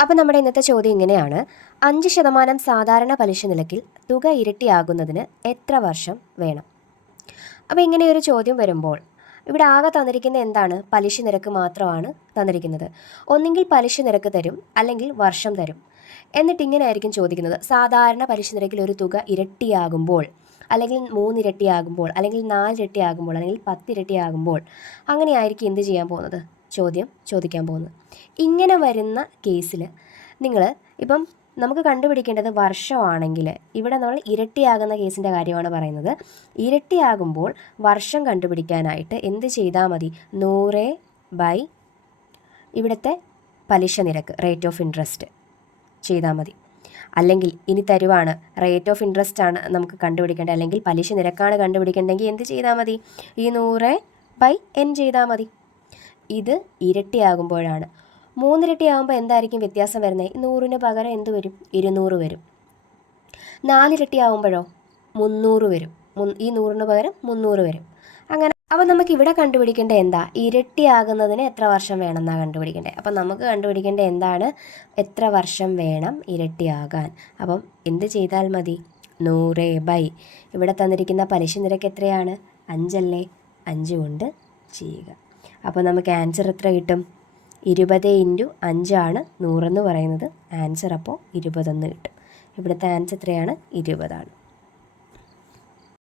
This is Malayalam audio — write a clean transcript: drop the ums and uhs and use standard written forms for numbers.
അപ്പോൾ നമ്മുടെ ഇന്നത്തെ ചോദ്യം ഇങ്ങനെയാണ്: 5% സാധാരണ പലിശ നിരക്കിൽ തുക ഇരട്ടിയാകുന്നതിന് എത്ര വർഷം വേണം? അപ്പോൾ ഇങ്ങനെയൊരു ചോദ്യം വരുമ്പോൾ ഇവിടെ ആകെ തന്നിരിക്കുന്ന എന്താണ്? പലിശ നിരക്ക് മാത്രമാണ് തന്നിരിക്കുന്നത്. ഒന്നുകിൽ പലിശ നിരക്ക് തരും, അല്ലെങ്കിൽ വർഷം തരും. എന്നിട്ട് ഇങ്ങനെ ആയിരിക്കും ചോദിക്കുന്നത്: സാധാരണ പലിശ നിരക്കിൽ ഒരു തുക ഇരട്ടിയാകുമ്പോൾ, അല്ലെങ്കിൽ 3 ഇരട്ടിയാകുമ്പോൾ, അല്ലെങ്കിൽ 4 ഇരട്ടിയാകുമ്പോൾ, അല്ലെങ്കിൽ 10 ഇരട്ടിയാകുമ്പോൾ, അങ്ങനെയായിരിക്കും എന്ത് ചെയ്യാൻ പോകുന്നത്? ചോദ്യം ചോദിക്കാൻ പോകുന്നത്. ഇങ്ങനെ വരുന്ന കേസിൽ നിങ്ങൾ ഇപ്പം നമുക്ക് കണ്ടുപിടിക്കേണ്ടത് വർഷമാണെങ്കിൽ ഇവിടെ നമ്മൾ ഇരട്ടിയാകുന്ന കേസിൻ്റെ കാര്യമാണ് പറയുന്നത്. ഇരട്ടിയാകുമ്പോൾ വർഷം കണ്ടുപിടിക്കാനായിട്ട് എന്ത് ചെയ്താൽ മതി? 100 ഇവിടുത്തെ പലിശ നിരക്ക്, റേറ്റ് ഓഫ് ഇൻട്രസ്റ്റ് ചെയ്താൽ മതി. അല്ലെങ്കിൽ ഇനി തരുവാണ്, റേറ്റ് ഓഫ് ഇൻട്രസ്റ്റ് ആണ് നമുക്ക് കണ്ടുപിടിക്കേണ്ടത്, അല്ലെങ്കിൽ പലിശ നിരക്കാണ് കണ്ടുപിടിക്കേണ്ടതെങ്കിൽ എന്ത് ചെയ്താൽ മതി? ഈ 100/n ചെയ്താൽ മതി. ഇത് ഇരട്ടിയാകുമ്പോഴാണ്. 3 ഇരട്ടിയാകുമ്പോൾ എന്തായിരിക്കും വ്യത്യാസം വരുന്നത്? 100ന് പകരം എന്ത് വരും? 200 വരും. 4 ഇരട്ടിയാകുമ്പോഴോ 300 വരും. ഈ 100ന് പകരം 300 വരും. അങ്ങനെ അപ്പോൾ നമുക്ക് ഇവിടെ കണ്ടുപിടിക്കേണ്ടത് എന്താ? ഇരട്ടിയാകുന്നതിന് എത്ര വർഷം വേണം എന്നാണ് കണ്ടുപിടിക്കേണ്ടത്. അപ്പം നമുക്ക് കണ്ടുപിടിക്കേണ്ടത് എന്താണ്? എത്ര വർഷം വേണം ഇരട്ടിയാകാൻ? അപ്പം എന്ത് ചെയ്താൽ മതി? 100 ഇവിടെ തന്നിരിക്കുന്ന പലിശ നിരക്ക് എത്രയാണ്? 5 അല്ലേ? 5 കൊണ്ട് ചെയ്യുക. അപ്പോൾ നമുക്ക് ആൻസർ എത്ര കിട്ടും? 20 × 5 ആണ് 100 എന്ന് പറയുന്നത്. ആൻസർ അപ്പോൾ 20 കിട്ടും. ഇവിടുത്തെ ആൻസർ എത്രയാണ്? 20 ആണ്.